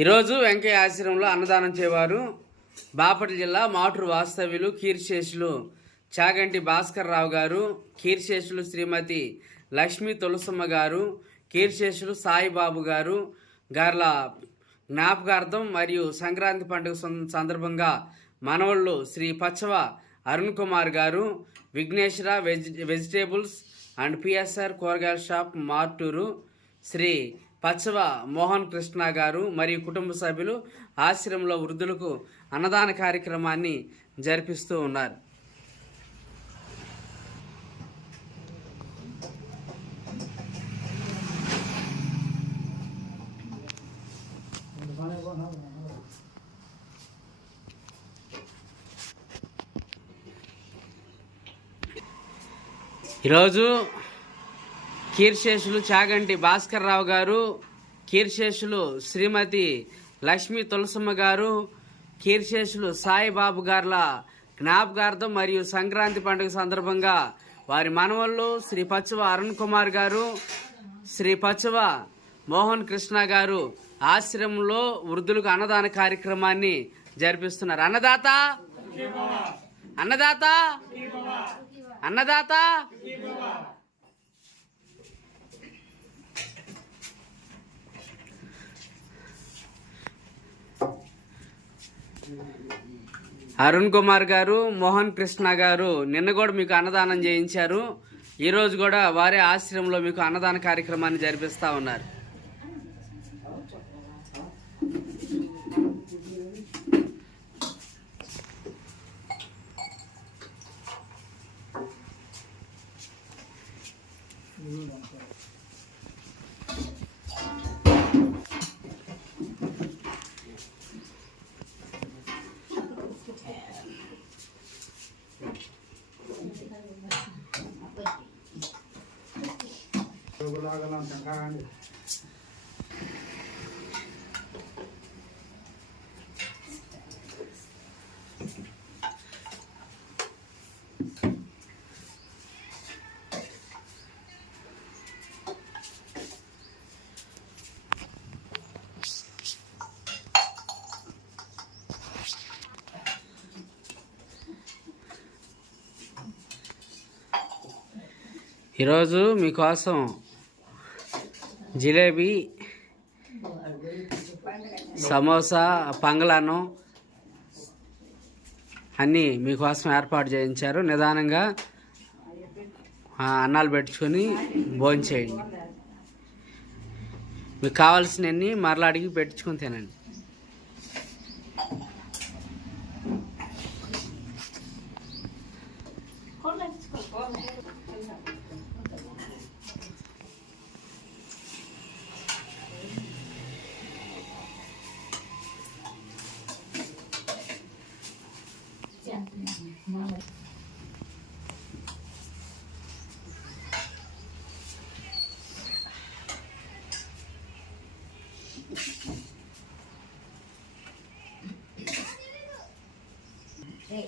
ఈరోజు వెంకయ్య ఆశ్రమంలో అన్నదానం చేయవారు బాపట్ల జిల్లా మాటూరు వాస్తవ్యులు కీర్తిశేషులు చాగంటి భాస్కర్ రావు గారు, కీర్తిశేషులు శ్రీమతి లక్ష్మీ తులసమ్మ గారు, కీర్తిశేషులు సాయిబాబు గారు గార్ల జ్ఞాపకార్థం మరియు సంక్రాంతి పండుగ సందర్భంగా మనవళ్ళు శ్రీ పచ్చవ అరుణ్ కుమార్ గారు, విఘ్నేశ్వర వెజిటేబుల్స్ అండ్ పిఎస్ఆర్ కూరగాయల షాప్ మార్టూరు, శ్రీ పచ్చవ మోహన్ కృష్ణ గారు మరియు కుటుంబ సభ్యులు ఆశ్రమంలో వృద్ధులకు అన్నదాన కార్యక్రమాన్ని జరిపిస్తూ ఉన్నారు. ఈరోజు కీర్తిశేషులు చాగంటి భాస్కర్ రావు గారు, కీర్తిశేషులు శ్రీమతి లక్ష్మీ తులసమ్మ గారు, కీర్తిశేషులు సాయిబాబు గార్ల జ్ఞాపకార్థం మరియు సంక్రాంతి పండుగ సందర్భంగా వారి మనవళ్ళు శ్రీ పచ్చవ అరుణ్ కుమార్ గారు, శ్రీ పచ్చవ మోహన్ కృష్ణ గారు ఆశ్రమంలో వృద్ధులకు అన్నదాన కార్యక్రమాన్ని జరిపిస్తున్నారు. అన్నదాత అన్నదాత అన్నదాత అరుణ్ కుమార్ గారు, మోహన్ కృష్ణ గారు నిన్న కూడా మీకు అన్నదానం చేయించారు. ఈరోజు కూడా వారే ఆశ్రమంలో మీకు అన్నదాన కార్యక్రమాన్ని జరిపిస్తూ ఉన్నారు. ఈరోజు మీకోసం జిలేబీ, సమోసా, పంగళాను అన్నీ మీకోసం ఏర్పాటు చేయించారు. నిదానంగా అన్నాలు పెట్టుకొని భోంచేయండి. మీకు కావాల్సినవన్నీ మరలా అడిగి పెట్టించుకొని తినండి. Hey,